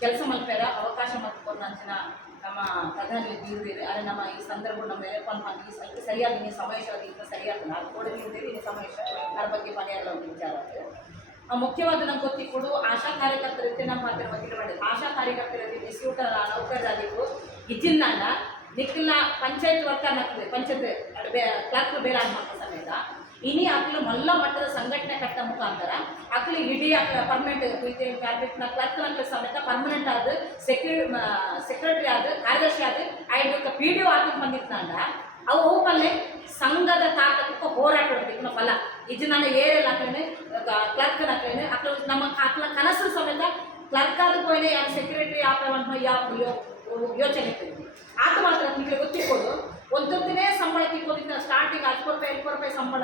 ಕೆಲಸ ಮಲ್ಪೆರ ಅವಕಾಶ ಮಲ್ಪೊಂದಂಚಿನ ನಮ್ಮ ಪ್ರಧಾನಿ ಬೀರ್ದಿರಿ ಅರೆ ನಮ್ಮ ಈ ಸಂದರ್ಭ ನಮ್ಮ ಮೇಲೆ ಹಾಕಿ ಈ ಸ- ಸರಿಯಾಗಿ ನೀವು ಸಮಾವೇಶ ಇಂಥ ಸರಿಯಾಗಿ ನಾವು ಕೂಡ ಬೀರ್ದಿರಿ ಈ ಸಮಾವೇಶ ಅದ್ರ ಬಗ್ಗೆ ಮನೆಯಲ್ಲ ಒಂದು ವಿಚಾರ ಮುಖ್ಯವಾದ ನಂಗೆ ಗೊತ್ತಿಕೊಡು ಆಶಾ ಕಾರ್ಯಕರ್ತರಿದ್ದೆ ನಮ್ಮ ಪಾತ್ರ ಬಗ್ಗೆ ಮಾಡಿದ್ರು ಆಶಾ ಕಾರ್ಯಕರ್ತರಲ್ಲಿ ಡಿಸ್ಟ್ರಿಬ್ಯೂಟ ನೌಕರರಾಗಿದ್ದು ಇಜಿನ್ನಾಗ ನಿಖಿಲ್ನ ಪಂಚಾಯತ್ ವರ್ಕರ್ ಆಗ್ತದೆ ಪಂಚಾಯತ್ ಕ್ಲರ್ಕ್ ಬೇರೆ ಸಮೇತ. ಇನಿ ಅಕ್ಲು ಮಲ್ಲ ಮಟ್ಟದ ಸಂಘಟನೆ ಕಟ್ಟ ಮುಖಾಂತರ ಅಕ್ಲಿ ಇಡೀ ಅಕ್ಲ ಪರ್ಮನೆಂಟ್ ಕ್ಯಾಬಿನೆಟ್ನ ಕ್ಲರ್ಕ್ ಅಂತ ಸಮೇತ ಪರ್ಮನೆಂಟ್ ಆದ ಸೆಕ್ಯೂರಿ ಸೆಕ್ರೆಟರಿ ಆದ ಕಾರ್ಯದರ್ಶಿ ಆದ ಆಯ್ಕೆ ಪಿ ಡಿ ಒ ಹಾಕಿ ಬಂದಿತ್ತಂಡ ಅವು ಹೋಗಲ್ಲೇ ಸಂಘದ ತಾಕತ್ಕ ಹೋರಾಟ ಹೊಡ್ಬೇಕು ಫಲ. ಇದು ನಾನು ಏರಿಯಲ್ ಹಾಕ್ಲೇನೆ ಕ್ಲರ್ಕ್ ಹಾಕ್ಲೇನೆ ಅಕ್ಲ ನಮ್ಮ ಅಕ್ಲ ಕನಸು ಸಮೇತ ಕ್ಲರ್ಕ್ ಆದ ಪೋಯ್ನೆ ಯಾರು ಸೆಕ್ಯೂರಿಟಿ ಆಪವಂತ ಯಾವ ಯೋಚನೆ ಆತ ಮಾತ್ರ ನಿಮಗೆ ಗೊತ್ತಿರ್ಬೋದು. ಒಂದೊಂದಿನೇ ಸಂಬಳ ತಿಕ್ಕೋದಿನ್ನ ಸ್ಟಾರ್ಟಿಂಗ್ ಹತ್ತು ರೂಪಾಯಿ ಎಂಟು ರೂಪಾಯಿ ಸಂಬಳ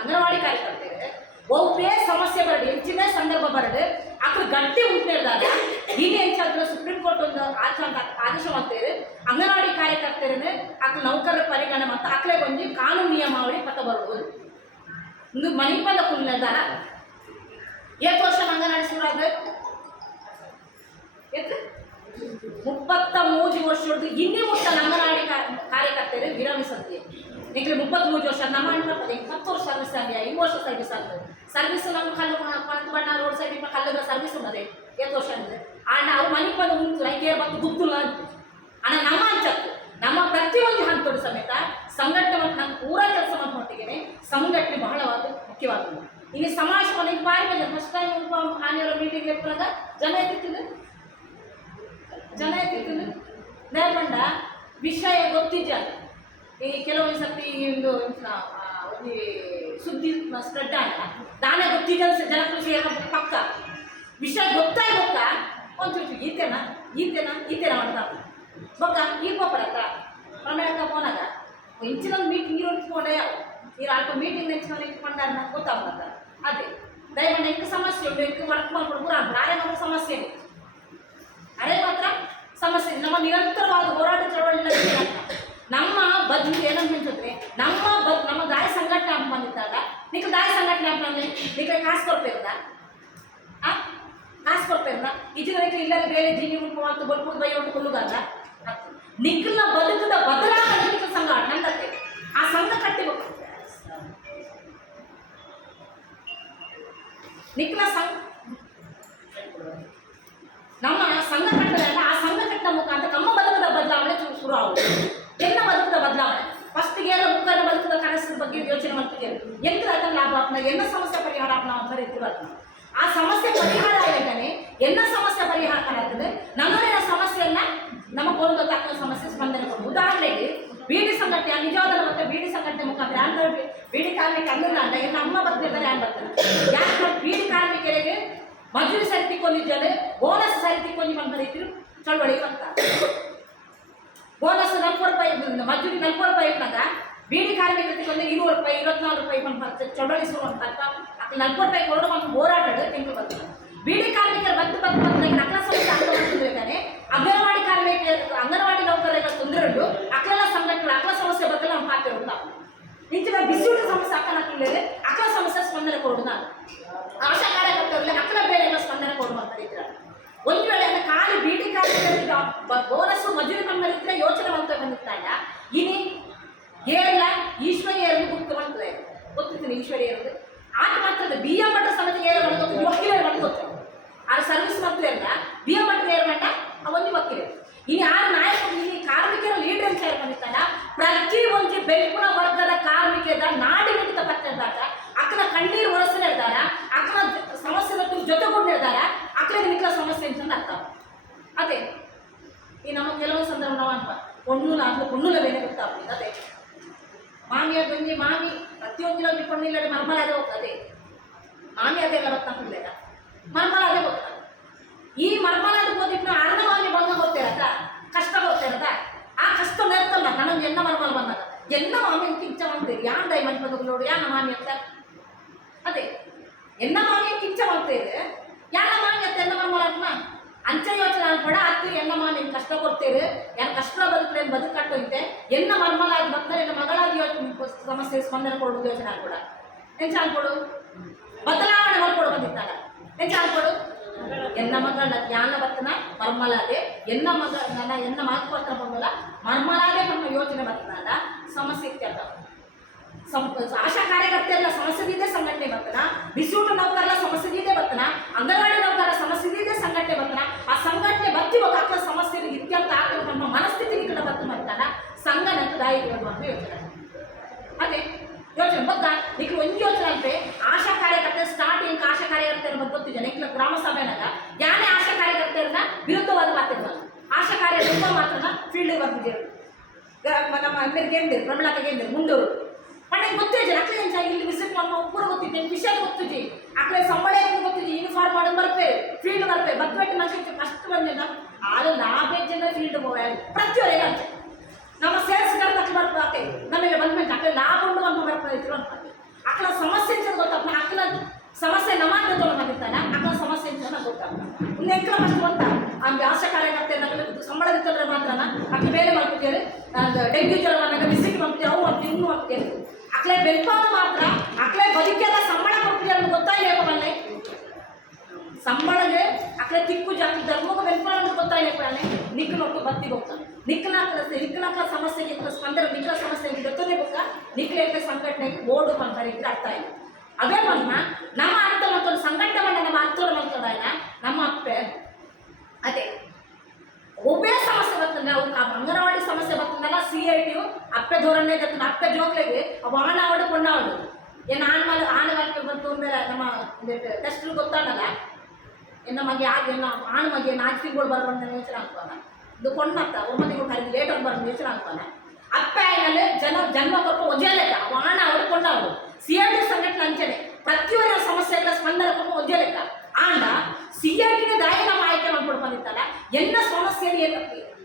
ಅಂಗನವಾಡಿ ಕಾರ್ಯಕರ್ತೇವೆ ಒಬ್ಬೇ ಸಮಸ್ಯೆ ಬರಲಿ, ಹೆಚ್ಚಿನ ಸಂದರ್ಭ ಬರಲಿ ಅಕ್ಕ ಗಟ್ಟಿ ಉಂಟೇಳಿದಾಗ ಹೀಗೆ ಹೆಚ್ಚಾದ್ರೆ ಸುಪ್ರೀಂ ಕೋರ್ಟ್ ಒಂದು ಆಚ ಆದೇಶ ಮಾಡ್ತೇವೆ. ಅಂಗನವಾಡಿ ಕಾರ್ಯಕರ್ತರೇ ಅಕ್ಕ ನೌಕರರ ಪರಿಗಣನೆ ಮತ್ತು ಅಕ್ಕಲೇ ಬಂದು ಕಾನೂನು ನಿಯಮಾವಳಿ ಪತ್ತ ಬರುವುದು ಒಂದು ಮಣಿಪದ ಕುಲ್ ಏಕ ವರ್ಷ ಅಂಗನವಾಡಿ ಶುರು ಎತ್ತು ಮುಪ್ಪತ್ತ ಮೂಜು ವರ್ಷದ್ದು ಹಿಂದೆ ಮುಟ್ಟ ನಮ್ಮ ನಾಡಿ ಕಾರ್ಯಕರ್ತರು ವಿರಮಿಸುತ್ತೆ ಮುಪ್ಪತ್ತ್ ಮುಪ್ಪತ್ಮೂರು ವರ್ಷ ನಮ್ಮ ಹಣ್ಣು ಈಗ ಇಪ್ಪತ್ತು ವರ್ಷ ಸರ್ವಿಸ್ ಆಗಿದೆ ಐದು ವರ್ಷ ಸರ್ವಿಸ್ ಆಗ್ತದೆ ಸರ್ವಿಸ್ ನಮ್ಮ ಕಲ್ಲು ಪಂತ್ ಬಣ್ಣ ರೋಡ್ ಸೈಡ್ ಇಪ್ಪ ಕಲ್ಲದ ಸರ್ವಿಸ್ ಉಂಟದೆ ಎಷ್ಟು ವರ್ಷ ಅಂದರೆ ಅಣ್ಣ ಅವ್ರು ಮನೆಗೆ ಬಂದು ಉಂಟು ಐಕೆ ಬಂದು ಗೊತ್ತಿಲ್ಲ ಅಂತ. ಅಣ್ಣ ನಮ್ಮ ಅಂಚತ್ತು ನಮ್ಮ ಪ್ರತಿಯೊಂದು ಹಂತದ ಸಮೇತ ಸಂಘಟನೆ ಮತ್ತು ನಮ್ಮ ಪೂರ ಕೆಲಸ ಮಾಡ್ಕೊಟ್ಟಿದ್ದೇನೆ ಸಂಘಟನೆ ಬಹಳವಾದ ಮುಖ್ಯವಾದ ಇನ್ನು ಸಮಾಜವನ್ನು ಬಂದ ಫಸ್ಟ್ ಟೈಮ್ ಆನೆಯವರ ಮೀಟಿಂಗ್ ಇಟ್ಟಾಗ ಜನ ಎತ್ತಿದ್ದು ಜನ ಎತ್ತಿತ್ತು ನೇರ್ಪಂಡ ವಿಷಯ ಗೊತ್ತಿದ್ದ ಈ ಕೆಲವೊಂದು ಸರ್ತಿ ಒಂದು ಸುದ್ದಿ ಸ್ಪ್ರೆಡ್ ಆಗ ದಾನ ಗೊತ್ತಿದ್ದ ಜನಕೃಷಿ ಸೇರ ಪಕ್ಕ. ವಿಷಯ ಗೊತ್ತಾಗಿ ಗೊತ್ತ? ಒಂಚೂರು ಈತೇನ? ಈತೇನ? ಈತೇನ ಅಂತ. ಬೊಕ್ಕ ಈ ಬರತ್ತ ಪ್ರಮೇಯಕ್ಕ ಫೋನಾಗ ಇಂಚಿನ ಮೀಟಿಂಗ್ ಇರೋ ಇಟ್ಕೊಂಡೆ ಈ ಅಲ್ಪ ಮೀಟಿಂಗ್ ನೆಚ್ಕೊಂಡು ಇಟ್ಕೊಂಡ ಗೊತ್ತಾಗ್ತದ ಅದೇ, ದಯಮಾಡಿ, ಎಂಕ ಸಮಸ್ಯೆ ಉಂಟು, ಎಂಕ ವರ್ಕ್ ಮಾಡ್ಕೊಂಡು, ಪೂರ ನಾಳೆ ನಮ್ಮ ಸಮಸ್ಯೆ ಇದೆ ಅದೇ ಮಾತ್ರ ಸಮಸ್ಯೆ. ನಮ್ಮ ನಿರಂತರವಾದ ಹೋರಾಟ ಚಳವಳಿ ನಮ್ಮ ಬದುಕು ಏನಂತ ಹೇಳ್ತಿದ್ರೆ ನಮ್ಮ ಬದ್ ನಮ್ಮ ದಾಯ ಸಂಘಟನೆ ಅಂತ ಬಂದಿದ್ದಾಗ ನಿಕ್ಕ ದಾಯ ಸಂಘಟನೆ ಅಂತ ಅಂದ್ರೆ ನಿಕ್ಕ ಕಾಸು ಕೊಡ್ಬೇಕಲ್ಲ ಆ? ಕಾಸು ಕೊಡ್ಬೇಕದ ಇದಕ್ಕೆ ಇಲ್ಲ ಬೇರೆ ಜೀವಿ ಉಂಟು ಅಂತ ಬಲ್ಪುದು ಬೈ ಕೊಲ್ಲುಗಲ್ಲ ಕೊಲ್ಲುದಾಗ ನಿಕ್ಕನ ಬದುಕದ ಬದಲಾವಣೆ ನಿಕ್ಕ ಸಂಘ ನಂದತ್ತೆ ಆ ಸಂಘ ಕಟ್ಟಿಬೇಕು. ನಿಕ್ಕನ ಸಂಘ ನಮ್ಮ ಸಂಘ ಕಟ್ಟದಾಗ ಆ ಸಂಘ ಕಟ್ಟ ಮುಖಾಂತರ ನಮ್ಮ ಬದುಕದ ಬದಲಾವಣೆ ಶುರು- ಆಗುತ್ತೆ ಎಲ್ಲ ಬದುಕದ ಬದಲಾವಣೆ? ಫಸ್ಟ್ಗೆ ಎಲ್ಲ ಮುಖದ ಬದುಕದ ಕನಸಿನ ಬಗ್ಗೆ ಯೋಚನೆ ಮಾಡ್ತೀವಿ. ಎಂತ ಅದನ್ನ ಲಾಭ ಆಗ್ತದೆ? ಎಲ್ಲ ಸಮಸ್ಯೆ ಪರಿಹಾರ ನಾವು ಅಂತ ರೀತಿ ಆ ಸಮಸ್ಯೆ ಪರಿಹಾರ ಆಗಿದ್ದಾನೆ ಎಲ್ಲ ಸಮಸ್ಯೆ ಪರಿಹಾರ ಆಗ್ತದೆ? ನನ್ನಲ್ಲಿನ ಸಮಸ್ಯೆಯನ್ನ ನಮಗೊಂದು ತಕ್ಕ ಸಮಸ್ಯೆ ಸ್ಪಂದನೆ ಕೊಡುದು ಉದಾಹರಣೆಗೆ, ಬೀಡಿ ಸಂಘಟನೆ ನಿಜವಾದ ಮತ್ತೆ ಬೀಡಿ ಸಂಘಟನೆ ಮುಖಾಂತರ ಯಾರು ಬೀಡಿ ಕಾರ್ಮಿಕ ಅಂದ್ರೆ ಎಲ್ಲ ನಮ್ಮ ಬರ್ತಿರ್ತಾರೆ, ಯಾರು ಬರ್ತಾರೆ? ಯಾಕೆ ಬೀಡಿ ಕಾರ್ಮಿಕರಿಗೆ ಮಜೂರಿ ಸರಿ ತಿಕ್ಕೊಂಡಿದ್ದಾರೆ ಬೋನಸ್ ಸರಿ ತಿಕ್ಕೊಂಡು ಬಂದ ರೈತರು ಚಳವಳಿ ಅಂತ ಬೋನಸ್ ನಲ್ವತ್ತು ರೂಪಾಯಿ ಮಜೂರಿ ನಲ್ವತ್ತು ರೂಪಾಯಿ ಇಟ್ಟಾಗ ಬೀಡಿ ಕಾರ್ಮಿಕರಿಗೆ ತಿಕ್ಕೊಂಡು ಇನ್ನೂರು ರೂಪಾಯಿ ಇಪ್ಪತ್ನಾಲ್ಕು ರೂಪಾಯಿ ಬಂದು ಚಳವಳಿ ಶುರು ಅಂತ ಅಕ್ಕ ನಲ್ವತ್ತು ರೂಪಾಯಿ ಕೊರಡು ಬಂದು ಹೋರಾಟ ತಿಂಗಳು ಬರ್ತಾರೆ ಬೀಡಿ ಕಾರ್ಮಿಕರು ಬಂದು ಬಂದು ಬಂದು ನಕಲ ಸಮಸ್ಯೆ ಅರ್ಥ ಮಾಡ್ಕೊಂಡಿರ್ತಾನೆ ಅಂಗನವಾಡಿ ಕಾರ್ಮಿಕ ಅಂಗನವಾಡಿ ನೌಕರರ ತೊಂದರೆ ಉಂಟು ಅಕಲ ಸಂಘಟನೆ, ಅಕ್ಲ ಸಮಸ್ಯೆ ಬಗ್ಗೆ ನಮ್ಮ ಪಾತ್ರ ಉಂಟು ಇಂಚಿನ ಬಿಸಿಯೂಟ ಸಮಸ್ಯೆ ಅಕ್ಕನ ಹಾಕಿದ್ರೆ ಅಕ್ಕಲ ಸಮಸ್ಯೆ ಸ್ಪಂದನೆ ಕೊಡುದು ನಾನು. ಆಶಾ ಕಾರ್ಯಕರ್ತರಲ್ಲಿ ಅಕ್ಕಲ ಬೇರೆ ಎಲ್ಲ ಸ್ಪಂದನೆ ಕೊಡುವಂತ ಇದ್ರೆ ಒಂದು ವೇಳೆ ಅಂದ್ರೆ ಖಾಲಿ ಬೀಡಿ ಕಾರ್ಮಿಕರಿಗೆ ಬೋನಸ್ ಮಜೂರಿ ಕಮ್ಮಲಿದ್ರೆ ಯೋಚನೆ ಮಾಡ್ತಾ ಇಲ್ಲ. ಇನಿ ಏಳ సందర్భంలో పొన్నుల అందులో పొన్నుల వెనకబడతా అదే మామి అటువంటి మామి ప్రతి ఒందిలో పొన్నులు అంటే మర్మలు అదే అదే మామి అదే వెళ్ళబడతాం లేదా మర్మలు అదే పోతా ಈ ಮರ್ಮಲಾಡ್ಬೋದು ಇನ್ನು ಆರ್ಧವಾಗಿ ಬಂದ ಗೊತ್ತಿರತ್ತ ಕಷ್ಟ ಗೊತ್ತಿರತ್ತ ಆ ಕಷ್ಟ ನೆರ್ತಲ್ಲ ನನಗೆ ಎನ್ನ ಮರ್ಮಲ್ ಬಂದಾಗ ಎನ್ನ ಮಾಮಿ ಕಿಂಚ ಮಾಡ್ತೀರಿ ಯಾರು ಡೈಮಂಡ್ ಬಂದು ನೋಡಿ ಯಾರ ಮಾಮಿ ಅಂತ ಅದೇ ಎನ್ನ ಮಾಮಿ ಕಿಂಚ ಮಾಡ್ತೀರಿ ಯಾರ ಮಾಮಿ ಅಂತ ಎನ್ನ ಮರ್ಮಲ್ ಅಂತ ಅಂಚೆ ಯೋಚನೆ ಆಗ್ಬೇಡ ಹತ್ತಿ ಎನ್ನ ಮಾಮಿ ಯಾರು ಕಷ್ಟ ಕೊಡ್ತೇವೆ ಯಾರು ಬದುಕು ಕಟ್ಟೋಯ್ತೆ ಎನ್ನ ಮರ್ಮಲ ಆಗಿ ಬಂದರೆ ಎನ್ನ ಮಗಳಾಗಿ ಸಮಸ್ಯೆ ಸ್ಪಂದನೆ ಕೊಡೋದು ಯೋಚನೆ ಅನ್ಕೊಡ ಹೆಂಚ ಅನ್ಕೊಡು ಬದಲಾವಣೆ ಮಾಡ್ಕೊಡು ಬಂದಿತ್ತಾಗ ಹೆಂಚ ಅನ್ಕೊಡು ಎನ್ನ ಮಗಳ ಜ್ಞಾನ ಬರ್ತನ ಮರ್ಮಲಾದೆ ಎನ್ನ ಮಗ ನನ್ನ ಎನ್ನ ಮಾತು ಪತ್ರ ಬಂದಲ್ಲ ಮರ್ಮಲಾದೆ ನಮ್ಮ ಯೋಚನೆ ಬರ್ತನಲ್ಲ ಸಮಸ್ಯೆ ಇತ್ಯರ್ಥ ಸಂ ಆಶಾ ಕಾರ್ಯಕರ್ತೆಯಲ್ಲ ಸಮಸ್ಯೆದಿದ್ದೇ ಸಂಘಟನೆ ಬರ್ತನ ಬಿಸಿಯೂಟ ನೌಕರರ ಸಮಸ್ಯೆದಿದ್ದೇ ಬರ್ತನ ಅಂಗನವಾಡಿ ನೌಕರರ ಸಮಸ್ಯೆದಿದ್ದೇ ಸಂಘಟನೆ ಬರ್ತನ ಆ ಸಂಘಟನೆ ಬರ್ತಿವಾಗ ಆಕಳ ಸಮಸ್ಯೆ ಇತ್ಯರ್ಥ ಆಕಳ ನಮ್ಮ ಮನಸ್ಥಿತಿ ನಿಕಟ ಬರ್ತ ಮಾಡ್ತಾನ ಸಂಘ ನಂತರ ದಾಯಿಗಳು ಅಂತ ಯೋಚನೆ ಅದೇ ಯೋಚನೆ ಬತ್ತ ಈಗ ಒಂದು ಯೋಚನೆ ಅಂದ್ರೆ ಆಶಾ ಕಾರ್ಯಕರ್ತೆ ಸ್ಟಾರ್ಟಿಂಗ್ ಆಶಾ ಕಾರ್ಯಕರ್ತರ ಬಗ್ಗೆ ಗೊತ್ತಿದೆ ನೆಕ್ಲ ಗ್ರಾಮ ಸಭೆನಾಗ ಯಾನೇ ಆಶಾ ಕಾರ್ಯಕರ್ತೆಯರನ್ನ ವಿರುದ್ಧವಾದ ಮಾತಿಲ್ಲ ಆಶಾ ಕಾರ್ಯಕರ್ತ ಮಾತ್ರನ ಫೀಲ್ಡ್ ಬರ್ತಿದ್ದೀರು ನಮ್ಮ ಅಮ್ಮರಿಗೆ ಏನಿದೆ ಪ್ರಮಿಳಾಗೆ ಏನಿದೆ ಮುಂದೂರು ಪಡೆ ಗೊತ್ತಿದೆ ಅಕ್ಲೆ ಎಂಚ ಇಲ್ಲಿ ವಿಸಿಟ್ ನಮ್ಮ ಪೂರ ಗೊತ್ತಿದೆ ವಿಷಯ ಗೊತ್ತಿದೆ ಅಕ್ಲೆ ಸಂಬಳ ಏನು ಗೊತ್ತಿದೆ ಯೂನಿಫಾರ್ಮ್ ಮಾಡೋದು ಬರ್ಪೆ ಫೀಲ್ಡ್ ಬರ್ಪೆ ಮನುಷ್ಯ ಫಸ್ಟ್ ಬಂದಿಲ್ಲ ಆದ್ರೆ ನಾವೇ ಜನ ಫೀಲ್ಡ್ ಹೋಗ್ಯಾರ ಪ್ರತಿಯೊಬ್ಬರು ಅಂಚೆ ನಮ್ಮ ಸೇಲ್ಸ್ ತಕ್ಕ ಬರ್ಪಾತೆ ನಮಗೆ ಬಂದ್ಮೇಲೆ ಅಕ್ಲೆ ಲಾಭ ಉಂಡು ಬಂದು ಬರ್ತಾ ಅಂತ ಅಕ್ಕಳ ಸಮಸ್ಯೆ ಅಂತ ಗೊತ್ತಪ್ಪ ಅಕ್ಲ ಸಮಸ್ಯೆ ನಮಾಜ್ ತೊಗೊಂಡಿರ್ತಾನೆ ಅಕ್ಕಳ ಸಮಸ್ಯೆ ಅಂತ ಗೊತ್ತಾಗ ಒಂದು ಎಕ್ಕಳ ಫಸ್ಟ್ ಗೊತ್ತಾ ಆ ವ್ಯಾಸ ಕಾರ್ಯಕರ್ತೆ ನಮಗೆ ತೊಂದರೆ ಮಾತ್ರನ ಅಕ್ಕ ಬೇರೆ ಮಾಡ್ತಿದ್ದಾರೆ ಡೆಂಗ್ಯೂ ಜ್ವರ ಬಂದಾಗ ಬಿಸಿಲು ಮಾಡ್ತೀವಿ ಅವು ಮಾಡ್ತೀವಿ ಇನ್ನೂ ಮಾಡ್ತೀವಿ ಅಕ್ಕಳೆ ಬೆಳ್ಪಾದ ಮಾತ್ರ. ಅಕ್ಕಳೆ ಬದುಕೆಲ್ಲ ಸಂಬಳ ಕೊಡ್ತೀವಿ ಅಂತ ಗೊತ್ತಾಗಿ ಬಲ್ಲೆ ಸಂಬಳಗೆ ಅಕ್ಲೆ ತಿಕ್ಕು ಜಾತಿ ಧರ್ಮಕ ಅಂತ ಗೊತ್ತಾಗಿಲ್ಲ ನಿಕ್ಕು ನೋಟ್ಟು ಬತ್ತಿ ಗೊತ್ತಾ ನಿಕ್ಕನ ಕಲ ಸಮಸ್ಯೆಗೆ ಸ್ಪಂದನೆ ನಿಕ್ಕಲ ಸಮಸ್ಯೆಗೆ ಗೊತ್ತೇ ಬೋಕ ನಿಕ್ಕಲೇಕ ಸಂಘಟನೆ. ಓಡು ಮಾಡ್ತಾರೆ ಇದ್ರೆ ಅರ್ಥ ಇಲ್ಲ ಅದೇ ಮನ್ನ ನಮ್ಮ ಅರ್ಥ ಮಾಡ್ಕೊಂಡು ಸಂಘಟನೆ ಮಾಡಿ ನಮ್ಮ ಅರ್ಥ ಮಾಡ್ಕೊಂಡಾಗ ನಮ್ಮ ಅಪ್ಪೆ, ಅದೇ. ಒಬ್ಬೇ ಸಮಸ್ಯೆ ಬರ್ತದೆ. ಆ ಅಂಗನವಾಡಿ ಸಮಸ್ಯೆ ಬರ್ತದಲ್ಲ ಸಿ ಐ ಟಿ ಅಪ್ಪೆ ಧೋರಣೆ ಇರ್ತದೆ. ಅಪ್ಪೆ ಜೋಕ್ಲೆಗೆ ಅವು ಆಣ ಆಡು. ಕೊಂಡಾಡು ಏನು ಆನ್ ಮೇಲೆ ಆನ್ ಬಂತು ಅಂದ್ರೆ ನಮ್ಮ ಟೆಸ್ಟ್ ಗೊತ್ತಾಗಲ್ಲ. ಇನ್ನು ಮಗೆ ಆಗಿ ನಾವು ಆಣ ಮಗೆ ನಾಲ್ಕು ತಿಂಗಳು ಬರುವಂತ ಯೋಚನೆ ಆಗ್ತಾನೆ ಇದು ಕೊಂಡಾಗ್ತಾ ಒಮ್ಮದಿಗೂ ಖರೀದಿ ಲೇಟಾಗಿ ಬರೋ ಯೋಚನೆ ಆಗ್ತಾನೆ ಅಪ್ಪ ಜನ, ಜನ್ಮ ಕೊಟ್ಟು ಆಣ ವಾಣ ಅವರು ಕೊಂಡವರು ಸಿ ಆರ್ ಟಿ ಸಂಘಟನೆ ಅಂಚನೆ, ಪ್ರತಿಯೊಂದು ಸಮಸ್ಯೆಗಳ ಸ್ಪಂದನ ಕೊಟ್ಟು ಒಜೇಲೆಕ್ಕ ಆಂಡ ಸಿ ಆರ್ ಟಿನ ದಾಯನ ಆಯ್ಕೆ ಮಾಡ್ಕೊಂಡು ಬಂದಿತ್ತಲ್ಲ ಎಲ್ಲ ಸಮಸ್ಯೆಯಲ್ಲಿ ಎಲ್ಲ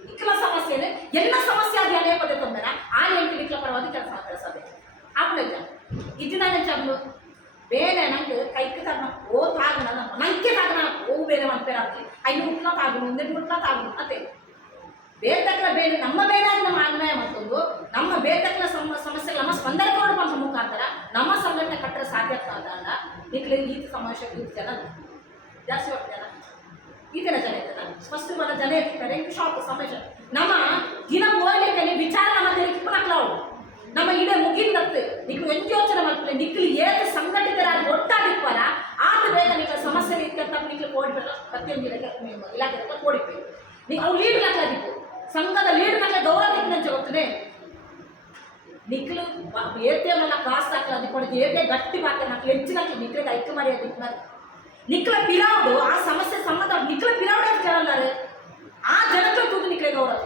ವಿಕಲ ಸಮಸ್ಯೆಯಲ್ಲಿ ಎಲ್ಲ ಸಮಸ್ಯೆ ಅದು ಅನೇಕ ತಂದನ ಆ ಎಂಟು ವಿಕಲ ಪರವಾಗಿ ಕೆಲಸ ಮಾಡ್ತಾರೆ ಸಭೆ ಆಪ್ಲೇಜ ಇದು ನನ್ನ ಚಂದು ಬೇರೆ ನಂಗೆ ಕೈಕ್ಕೆ ತನ್ನ ಓ ತಾಗ ನನ್ನ ಮಾಡ್ತಾರೆ ಅದಕ್ಕೆ ಐದು ಮುಟ್ಲ ಆಗು ಒಂದೆರಡು ಮುಟ್ಲ ಆಗು ಅತ್ತೆ ಬೇತಕ್ಕಲ ಬೇರೆ ನಮ್ಮ ಬೇರೆ ನಮ್ಮ ಅನ್ವಯ ಮತ್ತೊಂದು ನಮ್ಮ ಬೇತಕ್ಕಲ ಸಮ, ಸಮಸ್ಯೆಗಳು ನಮ್ಮ ಸ್ಪಂದನೆ ಕೊಡುವಂಥ ಮುಖಾಂತರ ನಮ್ಮ ಸಂಘಟನೆ ಕಟ್ಟರೆ ಸಾಧ್ಯ ಆದಾಗ ನಿಕ್ಲೆ ಈ ಸಮಾವೇಶ ಇದು ಜನ ಜಾಸ್ತಿ ಹೋಗ್ತಾರ ಈ ಜನ ಇದ್ದಾರೆ? మన ಜನ ಇರ್ತಾರೆ ಇದು ಶಾಪ್, ಸಮಾವೇಶ. ನಮ್ಮ ದಿನ ಹೋಗ್ಲಿಕ್ಕೆ ವಿಚಾರ ನಮ್ಮ ಕಿಪ್ಪನಕ್ಲಾವು ನಮ್ಮ ಇಡೇ ಮುಗಿಂದತ್ತೆ ನೀವು ಯೋಚನೆ ಮಾಡ್ತಾರೆ ನಿಕ್ಲಿ ಏತ ಸಂಘಟಿತರಾಗಿ ಒಟ್ಟಾಗಿಪ್ಪರ ಆದ ಬೇಗ ನಿಕ್ಕ ಸಮಸ್ಯೆ ಇತ್ಯಂತ ನಿಕ್ಲಿ ಪ್ರತಿಯೊಂದು ಇಲಾಖೆ ಇಲಾಖೆ ಕೋಡಿಬೇಕು ನೀವು ಅವ್ರು ಲೀಡ್ ಹಾಕಲಾಗಿತ್ತು ಸಂಘದ ಲೀಡ್ ಹಾಕಲ ಗೌರವ ಗೊತ್ತದೆ ನಿಕ್ಲು ಮಲ್ಲ ಕಾಸ್ಟ್ ಹಾಕಲ ಅದಕ್ಕೆ ಏತೆ ಗಟ್ಟಿ ಬಾಕ నాకు ಹೆಚ್ಚಿನ ನಿಕ್ಲಿಗೆ ಐಕ್ಯ ಮಾಡಿ ಅದಕ್ಕೆ ನಿಕ್ಲ ಪಿರಾವ್ಡು, ಆ ಸಮಸ್ಯೆ ಸಂಬಂಧ ನಿಕ್ಲ ಪಿರಾವ್ಡು ಅಂತ ಕೇಳಲ್ಲಾರೆ? ಆ ಜನಕ್ಕೆ ತೂತು ನಿಕ್ಲೆ ಗೌರವ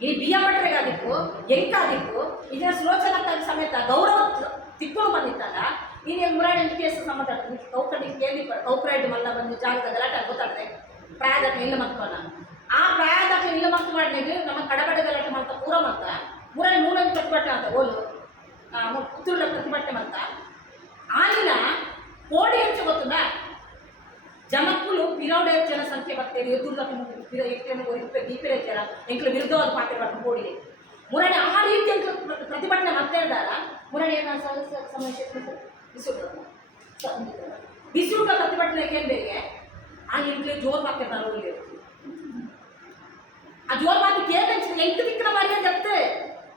ಈ ಬಿಯ ಭಟ್ರಿಗಾದಿತ್ತು ಎಂಕಾದಿತ್ತು ಇದರ ಸುಲೋಚನ ಸಮೇತ ಗೌರವ ತಿಕ್ಕೊಂಡು ಬಂದಿತ್ತಲ್ಲ ನೀನು ಮುರಾಡಿ ಎಂಟು ಕೇಸ್ ಸಂಬಂಧ ಕೌಕಂಡಿಗೆ ಕೇಳಿ ಕೌಕ್ರೈಡ್ ಮಲ್ಲ ಬಂದು ಜಾಗದ ಗಲಾಟೆ ಗೊತ್ತಾಗ್ತದೆ ಪ್ರಾಯದಾಗ ಇಲ್ಲ. ಮಕ್ಕಳ ಆ ಪ್ರಾಯದಾಗ ಇಲ್ಲ ಮಕ್ಕಳು ಮಾಡಿದಾಗ ನಮ್ಮ ಕಡಬಡ ಗಲಾಟೆ ಮಾಡ್ತಾ ಪೂರ ಮಂತ ಮುರಾಡಿ ಮೂರನೇ ಪ್ರತಿಭಟನೆ ಅಂತ ಓಲು. ಪುತ್ತೂರಿನ ಪ್ರತಿಭಟನೆ ಮತ್ತ ಆಗಿನ ಕೋಡಿ ಹೆಚ್ಚು ಗೊತ್ತದ ಜನಕ್ಕೂ ಪಿರೌಡ ಜನಸಂಖ್ಯೆ ಬರ್ತೇನೆ ಒರಿಪೆ ದೀಪಿರ ಜನ. ಎಂಕ್ಲ ವಿರುದ್ಧವಾದ ಪಾಠ ಮಾಡ್ತು ಕೋಡಿ ಮುರಣೆ ಆ ರೀತಿ ಪ್ರತಿಭಟನೆ ಮತ್ತೆ ಇದ್ದಾರ? ಮುರಣೆ ಏನಾದ್ರು ಸಮಸ್ಯೆ ಬಿಸಿಯೂಟ ಬಿಸಿ ಪ್ರತಿಭಟನೆ ಕೇಂದ್ರಿಗೆ ಆ ಎಂಕ್ಲೆ ಜೋರ್ ಮಾಡ್ತಿರ್ತಾರೆ ಊರಿಗೆ ಆ ಜೋರ್ ಮಾತು ಕೇಳಿದ ಎಂಟು ದಿಕ್ಕಿನ ಮಾರ್ಗ ಜತ್ತೆ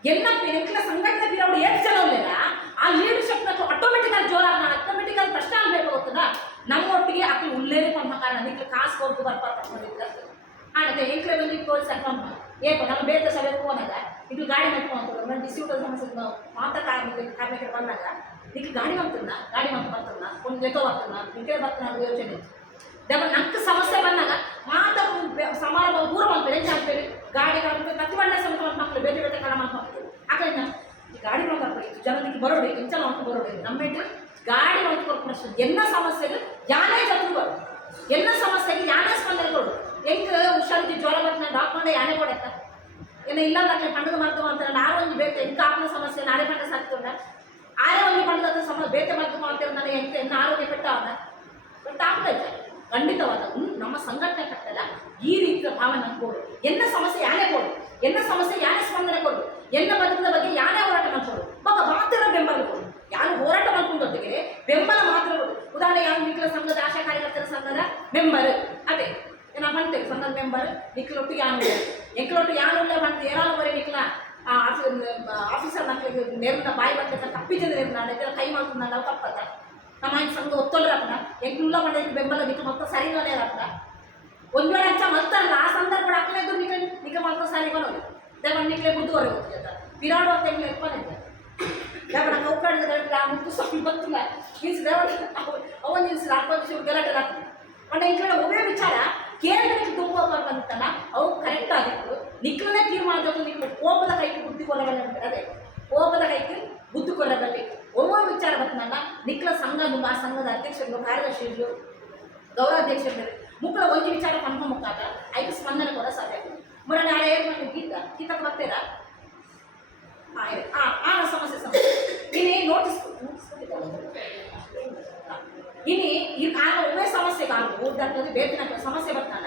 ಎಲ್ಲ ಎಂಕ್ಲ ಸಂಘಟನೆ ಅವ್ರು ಎಷ್ಟು ಜನ ಇಲ್ಲ ಆ ಲೀಡರ್ಶಿಪ್ ಆಟೋಮೆಟಿಕ್ ಆಗಿ ಜೋರಾಗ ಆಟೋಮೆಟಿಕ್ ಆಗಿ ಪ್ರಶ್ನೆ ಆಗ್ಬೇಕು ಗೊತ್ತದ ನಮ್ಮ ಒಟ್ಟಿಗೆ ಆಕಿ ಉಲ್ಲೇರಿ ಕೊಂಡ ಕಾರಣ ನಿಕ್ಲ ಕಾಸು ಕೊಟ್ಟು ಬರ್ಪಾರ ಪಡ್ಕೊಂಡಿದ್ರೆ ಆಡದೆ ಎಂಕ್ಲೆ ಬಂದು ತೋರಿಸಿ ಅಕ್ಕಮ್ಮ ಏಪ ನಮ್ಮ ಬೇರೆ ಸಭೆ ಹೋದಾಗ, ಇದು ಗಾಡಿ ಮಾಡ್ಕೊಂಡು ಬಿಸಿ ಊಟದ ಸಮಸ್ಯೆ ಕಾರ್ಮಿಕ ಕಾರ್ಮಿಕರು ಬಂದಾಗ ನಿಕ್ಲು ಗಾಡಿ ಮಾಡ್ತದ ಗಾಡಿ ಮಾಡ್ತಾ ಬರ್ತದ ಒಂದು ಜೊತೆ ಬರ್ತದ ನಿಂಕೆ ಬರ್ತದ యోచన ದೆಬ್ಬ ನಕ್ಕ ಸಮಸ್ಯೆ ಬಂದಾಗ ಮಾತ ಸಮಾರಂಭ ಪೂರ ಮಾಡ್ತಾರೆ ಆಗ್ತೇವೆ ಗಾಡಿ ಪ್ರತಿಭಟನೆ ಸಮೇತ ಮಕ್ಕಳು ಬೇರೆ ಬೇರೆ ಕಡೆ ಮಾಡ್ಕೊಂಡು ಆಕಳಿನ ಈ ಗಾಡಿ ಮಾಡ್ತಾರೆ ಜನರಿಗೆ ಬರೋಡಿ ಎಂಚಲ ಅಂತ ಬರೋಡಿ ನಮ್ಮ ಗಾಡಿ ಮಾಡ್ಕೊಂಡು ಪ್ರಶ್ನೆ, ಎನ್ನ ಸಮಸ್ಯೆಗೆ ಯಾನೇ ಜನರು ಬರು ಎಲ್ಲ ಸಮಸ್ಯೆಗೆ ಯಾನೇ ಸ್ಪಂದನೆ ಕೊಡು. ಹೆಂಗೆ ಹುಷಾರಿದ್ದು, ಜ್ವರ ಬರ್ತಾನೆ ಡಾಕ್ಟರ್ ಯಾನೇ ಕೊಡತ್ತ ಏನ ಇಲ್ಲ ಅಂದ್ರೆ ಪಂಡದ ಮಾಡ್ತು ಅಂತ ನಾರು ಒಂದು ಬೇಕು ಹೆಂಗೆ ಆತ್ಮ ಸಮಸ್ಯೆ, ನಾಳೆ ಪಂಡ ಸಾಕ್ತೊಂಡ ಆರೇ ಮಾಡ್ತಾ ಪಂಡದ ಸಮ ಬೇತೆ ಮಾಡ್ತು ಮಾಡ್ತೇವೆ ನನಗೆ ಎಂತ ಎನ್ನ ಆರೋಗ್ಯ ಪೆಟ್ಟ ಅವನ ಬಟ್ ಆಗ್ತೈತೆ ಖಂಡಿತವಾದ. ನಮ್ಮ ಸಂಘಟನೆ ಕಟ್ಟಲ್ಲ. ಈ ರೀತಿಯ ಭಾವನೆ ಕೊಡು. ಎನ್ನ ಸಮಸ್ಯೆ ಯಾರೇ ಕೊಡು. ಎನ್ನ ಸಮಸ್ಯೆ ಯಾರೇ ಸ್ಪಂದನೆ ಕೊಡು. ಎನ್ನ ಬದುಕದ ಬಗ್ಗೆ ಯಾನೇ ಹೋರಾಟ ಮಾಡ್ಕೊಡು. ಪಾಪ ಮಾತ್ರ ಬೆಂಬಲ ಕೊಡು. ಯಾರು ಹೋರಾಟ ಮಾಡ್ಕೊಂಡೊತ್ತಿಗೆ ಬೆಂಬಲ ಮಾತ್ರ ಕೊಡು. ಉದಾಹರಣೆ, ಯಾರು ಯಾವ ನಿಖಿಲ ಸಂಘದ ಆಶಾ ಕಾರ್ಯಕರ್ತರ ಸಂಘದ ಮೆಂಬರ್. ಅದೇ. ನಾವು ಮಾಡ್ತೇವೆ ಸಂಘದ ಮೆಂಬರ್ ನಿಖಿಲೊಟ್ಟು ಯಾನು ಎಂಕ್ಲೊಟ್ಟು ಯಾರು ಇಲ್ಲ ಬಂತು ಏನಾದ್ರು ಬರೀ ನಿಖಿಲ ಆಫೀಸರ್ ನಕ್ಲಿಗೆ ನೆರನ ಬಾಯಿ ಬರ್ತೈತೆ ತಪ್ಪಿದ್ದ ನೆರನ ಅದಕ್ಕೆಲ್ಲ ಕೈ ಮಾಡ್ಕೊಂಡು ನಾವು ತಪ್ಪತ್ತ ನಮ್ಮ ಮನೆ ಸಂಘ ಒತ್ತೊಳ್ರಪ್ಪನ ಎಂಕ್ಲ ಮಾಡಿದ ಬೆಂಬಲ ನಿಖ ಮೊತ್ತ ಸರಿನೇ ಅಪ್ಪ ಒಂದು ವೇಳೆ ಹಚ್ಚ ಮಲ್ತಾರಲ್ಲ, ಆ ಸಂದರ್ಭ ಹಾಕಲೇದು ನಿಖ ನಿಖ ಮಾತ್ರ ಸರಿ ಬರೋದು ದೇವಣ್ಣ ನಿಖಲೆ ಬುದ್ಧುವರೆ ಹೋಗ್ತದೆ ವಿರಾಟ್ ಅಂತ ಹೆಂಗೆ ಎಪ್ಪನಿದ್ದೆ ದೇವಣ್ಣ ಕೌಕಾಡಿದ ಗಂಟೆ ಆ ಮುತ್ತು ಸ್ವಲ್ಪ ಗೊತ್ತಿಲ್ಲ ಮೀನ್ಸ್ ದೇವಣ್ಣ ಅವನ್ ನಿಲ್ಸಿದ. ಆತ್ಮವಿಶ್ವ ಗಲಾಟೆ ಆಗ್ತದೆ ಅಣ್ಣ ಈ ಕಡೆ ಒಬ್ಬೇ ವಿಚಾರ. ಕೇಂದ್ರಕ್ಕೆ ಅಧ್ಯಕ್ಷರು ಕಾರ್ಯದರ್ಶಿಗಳು ಗೌರವಾಧ್ಯಕ್ಷರು ಮುಕ್ಕಳ ಒಂದು ವಿಚಾರ ಕನ್ಫರ್ಮ್ ಮುಕ್ಕಾದ ಐದು ಸ್ಪಂದನೆ ಕೂಡ ಸಾಧ್ಯ ಮರ ನಾಳೆ ಏನು ಗೀತ? ಗೀತಕ್ಕೆ ಬರ್ತೀರಾ ಆ ಸಮಸ್ಯೆ ಸಮಸ್ಯೆ. ಇನಿ ನೋಟಿಸ್ ಇನ್ನು ಈ ಆಗ ಒಮ್ಮೆ ಸಮಸ್ಯೆ ಕಾಣು ಊಟದಲ್ಲಿ ಬೇತಿನ ಸಮಸ್ಯೆ ಬರ್ತಾನ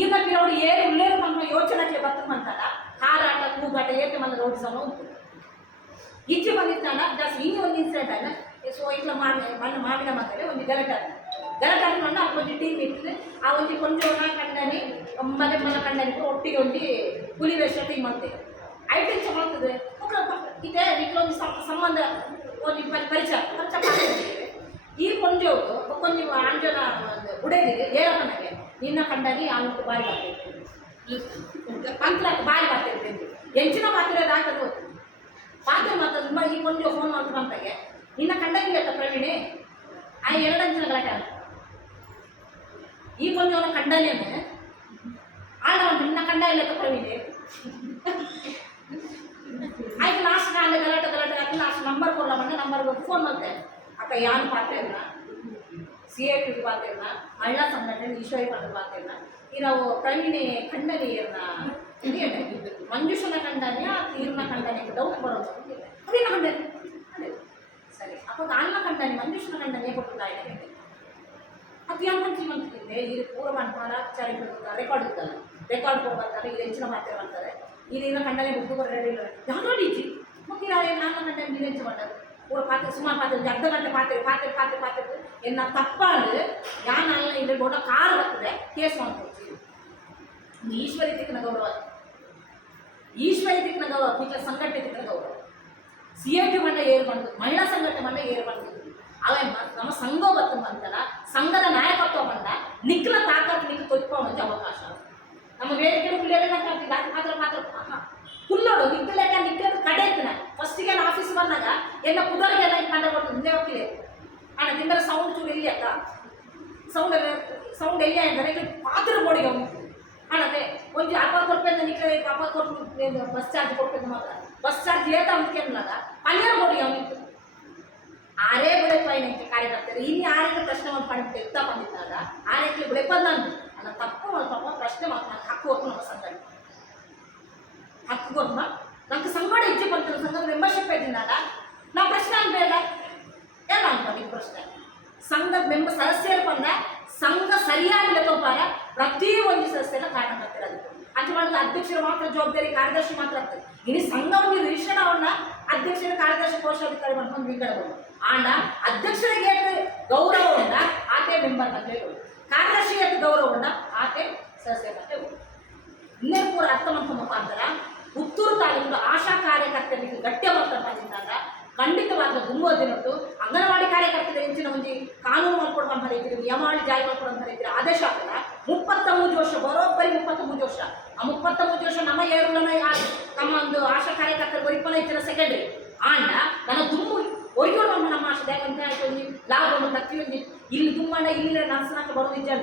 ಈಗ ಪಿರೌಡು ಏರು ಉಳ್ಳೇರು ನಮ್ಮ ಯೋಚನೆಗೆ ಬರ್ತಕ್ಕಂತಲ್ಲ ಹಾರಾಟ, ಕೂಗಾಟ ಏತೆ ಮನ ರೋಡ್ ಉಂಟು. ಇಚ್ಚೆ ಬಂದಿದ್ದಾನ ಜಾಸ್ತಿ, ಇನ್ನೂ ಒಂದು ಇನ್ಸಿಡೆಂಟ್ ಅಲ್ಲ ಸೊ ಇಟ್ಲ ಮಾಡಿ ಮಣ್ಣು ಮಾಡಿನ ಮಕ್ಕಳೇ ಒಂದು ಗಲಾಟೆ ಆದ ಗಲಾಟೆ ಆದ್ಕೊಂಡು ಆ ಒಂದು ಟೀಮ್ ಇರ್ತದೆ ಆ ಒಂದು ಕೊಂಚವನ್ನ ಕಂಡನಿ ಮನೆ ಮನ ಕಂಡನಿ ಒಟ್ಟಿಗೆ ಒಂದು ಹುಲಿ ವೇಷ ಟೀಮ್ ಅಂತೇವೆ ಐಟೆನ್ಸ್ ಮಾಡ್ತದೆ ಮಕ್ಕಳ ಇದೆ ನಿಕ್ಲೊಂದು ಸಂಬಂಧ ಒಂದು ಪರಿ- ಪರಿಚಯ ಪರಿಚಯ ಮಾಡ್ತಿದ್ದೇವೆ ಈ ಕೊಂಜೋದು ಕೊಂಜ ಅಂಜನ ಬುಡೇದಿಗೆ ಏರಪ್ಪನಿಗೆ ನಿನ್ನ ಕಂಡನಿ ಅವನು ಬಾಯಿ ಬರ್ತೈತೆ ಅಂತರ ಬಾಯಿ ಬರ್ತೈತೆ ಎಂಚಿನ ಮಾತ್ರ ಹಾಕಲು ಪಾತ್ರೆ ಮಾತ್ರ ಈ ಕೊಂಜ ಫೋನ್ ಮಾಡ್ಕೊಂಡಂತಾಗೆ ನಿನ್ನ ಕಂಡನಿ ಅಂತ ಪ್ರವೀಣೆ ಆ ಎರಡಂಚಿನ ಗಲಾಟೆ ಆಗ ಈ ಕೊಂಜವನ ಕಂಡನೇನೆ ಆಳ ನಿನ್ನ ಕಂಡ ಇಲ್ಲ ಪ್ರವೀಣೆ ಆಯ್ತು ಲಾಸ್ಟ್ ಅಲ್ಲಿ ಗಲಾಟೆ ಗಲಾಟೆ ಆಗಿ ಲಾಸ್ಟ್ ನಂಬರ್ ಕೊಡಲಮ್ಮ ನಂಬರ್ ಫೋನ್ ಮಾಡ್ತೆ ಅಕ್ಕ ಯಾನ್ ಪಾತ್ರೆನ ಸಿ ಐ ಟಿ ಪಾತ್ರೆನ ಮಹಿಳ ಸಂಘಟನೆ ಈಶ್ವರಿ ಪಾತ್ರ ಪಾತ್ರೆನ ಈ ನಾವು ಪ್ರವೀಣಿ ಖಂಡನೆ ಮಂಜುಷನ ಖಂಡನೆ ಆ ತೀರ್ನ ಖಂಡನೆ ಡೌಟ್ ಬರೋದು ಅದೇನ ಖಂಡನೆ ಅದೇ ಸರಿ ಅಪ್ಪ ಅಲ್ಲ ಖಂಡನೆ ಮಂಜುಷನ ಖಂಡನೆ ಕೊಟ್ಟಿದ್ದಾನೆ ಅದು ಯಾವ ಮಂತ್ರಿ ಮಂತ್ರಿದೆ ಇದು ಪೂರ್ವ ಮಾಡ್ತಾರ ಚಾರಿ ರೆಕಾರ್ಡ್ ಇರ್ತಲ್ಲ ರೆಕಾರ್ಡ್ ಕೊಡ್ಬರ್ತಾರೆ ಇದು ಹೆಚ್ಚಿನ ಮಾತ್ರ ಮಾಡ್ತಾರೆ ಇದೀಗ ಖಂಡನೆ ಬುದ್ದು ಬರಲಿಲ್ಲ ಯಾರೋ ಡಿಜಿ ಮತ್ತೆ ನಾನು ಖಂಡನೆ ನೀವು ಹೆಚ್ಚು ಮಾಡೋದು ಪೂರ ಪಾತ್ರೆ ಸುಮಾರು ಪಾತ್ರೆ ಒಂದು ಅರ್ಧ ಗಂಟೆ ಪಾತ್ರೆ ಪಾತ್ರೆ ಪಾತ್ರೆ ಪಾತ್ರೆ ಎನ್ನ ತಪ್ಪಾಳು ಯಾನಲ್ಲ ಇಲ್ಲಿ ದೊಡ್ಡ ಕಾರು ಬರ್ತದೆ ಕೇಸ್ ಮಾಡ್ಕೊಡ್ತೀವಿ ಈಶ್ವರಿ ತಿಕ್ಕಿನ ಗೌರವ ಈಶ್ವರಿ ತಿಕ್ಕಿನ ಗೌರವ ಪೀಠ ಸಂಘಟನೆ ತಿಕ್ಕಿನ ಗೌರವ ಸಿ ಟಿ ಮಂಡ ಏರು ಬಂದು, ಮಹಿಳಾ ಸಂಘಟನೆ ಮಂಡ ಏರ್ ಬಂದು. ಅವೇ ನಮ್ಮ ಸಂಘ ಬತ್ತು ಬಂತಲ್ಲ, ಸಂಘದ ನಾಯಕತ್ವ ಬಂದ, ನಿಖಲ ತಾಕತ್ ನಿಖಲ್ ಕೊಚ್ಕೊಳ್ಳೋ ಅವಕಾಶ. ನಮ್ಮ ವೇದಿಕೆ ಹುಲಿಯಲ್ಲ ಮಾತ್ರ ಮಾತ್ರ ಹುಲ್ಲೋಡು ನಿಖಲೇಕ ನಿಖಲ ಕಡೆ ಇತ್ತಿನ ಫಸ್ಟಿಗೆ ನಾನು ಆಫೀಸ್ ಬಂದಾಗ, ಎಲ್ಲ ಕುದರಿಗೆ ಎಲ್ಲ ಕಂಡ ಬರ್ತದೆ ಹಿಂದೆ ಹೋಗ್ತಿದೆ ಅಣ್ಣ, ತಿಂದರೆ ಸೌಂಡ್ ಚೂರು ಎಲ್ಲಿ ಅಕ್ಕ ಸೌಂಡ್ ಸೌಂಡ್ ಎಲ್ಲಿ ಅಂದರೆ ಪಾತ್ರ ಬೋಡಿಗೆ ಅವನು ಅಣ್ಣದೆ ಒಂದು ಅಪ್ಪ ಕೊಡ್ಬೇಕು ನಿಖಲೆ ಅಪ್ಪ ಕೊಟ್ಟು ಬಸ್ ಚಾರ್ಜ್ ಕೊಡ್ಬೇಕು ಮಾತ್ರ. ಬಸ್ ಚಾರ್ಜ್ ಏಟ ಅಂದ್ಕೊಂಡಾಗ ಪಲ್ಯರ್ ಕೊಡಿ ಅವನಿತ್ತು ಆರೇ ಬೆಳೆ ಪೈನಕ್ಕೆ ಕಾರ್ಯಕರ್ತರು ಇನ್ನು ಯಾರಿಗೆ ಪ್ರಶ್ನೆ ಮಾಡಿ ಪಡೆದು ತೆಗ್ತಾ ಬಂದಿದ್ದಾಗ ಆರೇಕ್ಕೆ ಬೆಳೆ ಬಂದಂದು ಅನ್ನ ತಪ್ಪು ಪಾಪ ಪ್ರಶ್ನೆ ಮಾಡ್ಕೊಂಡು ಹಕ್ಕು ಹೋಗ್ತು ನಮ್ಮ ಸಂಘ ಹಕ್ಕು ಕೊಡ್ಮ ನಂಗೆ ಸಂಘಡ ಹೆಜ್ಜೆ ಬರ್ತಾರೆ ಸಂಘದ ಮೆಂಬರ್ಶಿಪ್ ಇದ್ದಿದ್ದಾಗ. ನಾ ಪ್ರಶ್ನೆ ಅನ್ಬೇಡ ಎಲ್ಲ ಅನ್ಕೊಂಡು ಪ್ರಶ್ನೆ. ಸಂಘದ ಮೆಂಬರ್ ಸದಸ್ಯರು ಬಂದ, ಸಂಘ ಸರಿಯಾಗಿ ಲೆಕ್ಕೋಪಾರ ಪ್ರತಿ ಒಂದು ಸದಸ್ಯರ ಕಾರಣಕರ್ತರ ಅಂತ ಮಾಡಿದ ಅಧ್ಯಕ್ಷರು ಮಾತ್ರ ಜವಾಬ್ದಾರಿ, ಕಾರ್ಯದರ್ಶಿ ಮಾತ್ರ ಆಗ್ತದೆ. ಇನ್ನು ಸಂಘವನ್ನು ರಿಜಿಸ್ಟರ್ ಅವನ್ನ ಅಧ್ಯಕ್ಷರ, ಕಾರ್ಯದರ್ಶಿ, ಕೋಶಾಧಿಕಾರಿ ಮಾಡ್ಕೊಂಡು ವಿಂಗಡಬಹುದು ಆಂಡ ಅಧ್ಯಕ್ಷರಿಗೆ ಏನು ಗೌರವವನ್ನ ಆಕೆ ಮೆಂಬರ್ ಅಂತ ಹೇಳಿ ಕಾರ್ಯದರ್ಶಿ ಎಷ್ಟು ಗೌರವವನ್ನ ಆಕೆ ಸದಸ್ಯ ಅಂತ ಹೇಳಿ ಇನ್ನೇ ಪೂರ ಅರ್ಥ ಮುಖಾಂತರ ಪುತ್ತೂರು ತಾಲೂಕು ಆಶಾ ಕಾರ್ಯಕರ್ತರಿಗೆ ಗಟ್ಟಿ ಮಾಡ್ತಾ ಖಂಡಿತವಾದ ದುಂಬೋದಿನದ್ದು ಅಂಗನವಾಡಿ ಕಾರ್ಯಕರ್ತರ ಹೆಚ್ಚಿನ ಒಂದು ಕಾನೂನು ಮಾಡ್ಕೊಡ್ಬಂತ ಇದ್ರೆ ನಿಯಮಾವಳಿ ಜಾರಿ ಮಾಡ್ಕೊಡ್ಬಂತ ಮರೀತೀರಿ ಆದೇಶ ಆಗ್ತದೆ ಮುಪ್ಪತ್ತ ಮೂರು ವರ್ಷ ಬರೋಬ್ಬರಿ ಮುಪ್ಪತ್ತ ಮೂರು ವರ್ಷ ಆ ಮುಪ್ಪತ್ತ ಮೂರು ವರ್ಷ ನಮ್ಮ ಏರುಲನ ನಮ್ಮ ಒಂದು ಆಶಾ ಕಾರ್ಯಕರ್ತರ ಬರಿಪನ ಇತ್ತಿನ ಸೆಕೆಂಡ್ರಿ ಆಂಡ, ನನ್ನ ತುಂಬ ಒರಿಯೋಡು ನಮ್ಮ ಆಶಾ ದೇವಂತ ಆಯ್ತು. ಒಂದು ಲಾಭ ಒಂದು ಪ್ರತಿಯೊಂದು ಇಲ್ಲಿ ದುಮ್ಮಣ್ಣ ಇಲ್ಲಿ ನರ್ಸನಾಕ ಬರೋದು ಜನ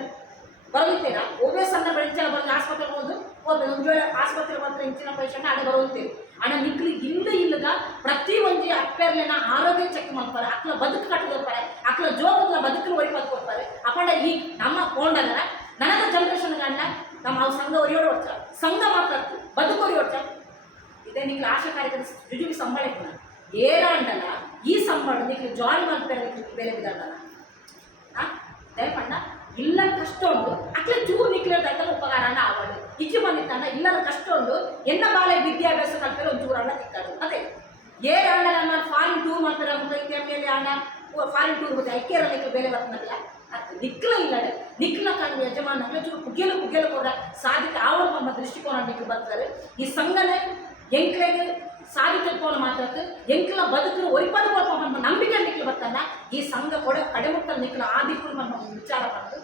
ಬರೋದಿತ್ತೇನ ಒಬ್ಬೇ ಸಣ್ಣ ಬೆಳೆಂಚಲ ಬಂದು ಆಸ್ಪತ್ರೆಗೆ ಬಂದು ಒಂದು ಜೋಳ ಆಸ್ಪತ್ರೆ ಬಂದ್ರೆ ಹೆಚ್ಚಿನ ಪೇಷಂಟ್ ಅಲ್ಲಿ ಬರೋದಿತ್ತೇವೆ ಅಣ್ಣ ನಿಕ್ಲಿ ಹಿಂದೆ ಇಲ್ಲದ ಪ್ರತಿ ಒಂದು ಅಪ್ಪೆರ್ಲೆನ ಆರೋಗ್ಯ ಚೆಕ್ ಮಾಡ್ತಾರೆ. ಅಕ್ಲ ಬದುಕು ಕಟ್ಟದಿರ್ತಾರೆ ಅಕ್ಲ ಜೋಗದ ಬದುಕಲು ಒರಿ ಕೊಡ್ತಾರೆ. ಅಪ್ಪಂಡ ಈ ನಮ್ಮ ಕೋಂಡಲ್ಲ ನನ್ನ ಜನರೇಷನ್ ಗಂಡ ನಮ್ಮ ಅವು ಸಂಘ ಒರಿಯೋರು ಹೊಡ್ತಾರೆ ಸಂಘ ಮಾತ್ರ ಬದುಕು ಒರಿ ಹೊಡ್ತಾರೆ ಇದೇ ನಿಮ್ಗೆ ಆಶಾ ಕಾರ್ಯಕ್ರಮ ಜುಜುಬಿ ಸಂಬಳ ಇತ್ತು ಏರಾಂಡಲ್ಲ, ಈ ಸಂಬಳ ನಿಮಗೆ ಜಾಯಿನ್ ಮಾಡ್ತಾರೆ ಬೇರೆ ಬಿಡಲ್ಲ ದಯಪಂಡ ಇಲ್ಲ ಕಷ್ಟ ಉಂಟು ಅಟ್ಲ ಚೂರು ನಿಕ್ಲಿರ್ದಾಯ್ತಲ್ಲ ಉಪಕಾರ ಅನ್ನ ಆವಡು ಇಚ್ಚು ಬಂದಿತ್ತಂಡ ಇಲ್ಲದ ಕಷ್ಟ ಉಂಟು ಎನ್ನ ಬಾಳೆ ವಿದ್ಯಾಭ್ಯಾಸ ಕಲ್ಪನೆ ಒಂದು ಚೂರು ಅಣ್ಣ ತಿಕ್ಕಾಡು ಅದೇ ಏರ್ ಅಣ್ಣ ಫಾರಿನ್ ಟೂರ್ ಮಾಡ್ತಾರೆ ಅಂತ ಮೇಲೆ ಅಣ್ಣ ಫಾರಿನ್ ಟೂರ್ ಹೋಗಿ ಐಕ್ಯರ ಬೇರೆ ಬೇಲೆ నిక్కుల ఇల్లాడు నిక్కుల కాదు యజమానంగా చూడు కుగ్గేలు కుగ్గేలు కూడా సాధిక ఆవడం మన ದೃಷ್ಟಿಕೋನ ಬರ್ತಾರೆ ಈ ಸಂಘನೆ ಎಂಕ್ಲೆಗೆ ಸಾಧಿಕಕ್ಕೆ ಪೋಲ ಮಾತಾಡ್ತು ಎಂಕ್ಲ ಬದುಕರು ಒರಿಪದ ಕೊಲ್ಪ ನಮ್ಮ ನಂಬಿಕೆ ನಿಕ್ಲು ಬರ್ತಾನ ಈ ಸಂಘ ಕೂಡ ಕಡೆಮುಟ್ಟಲ್ಲಿ ನಿಕ್ಲ ಆ ದಿಕ್ಕಲು ನಮ್ಮ ವಿಚಾರ ಮಾಡ್ತು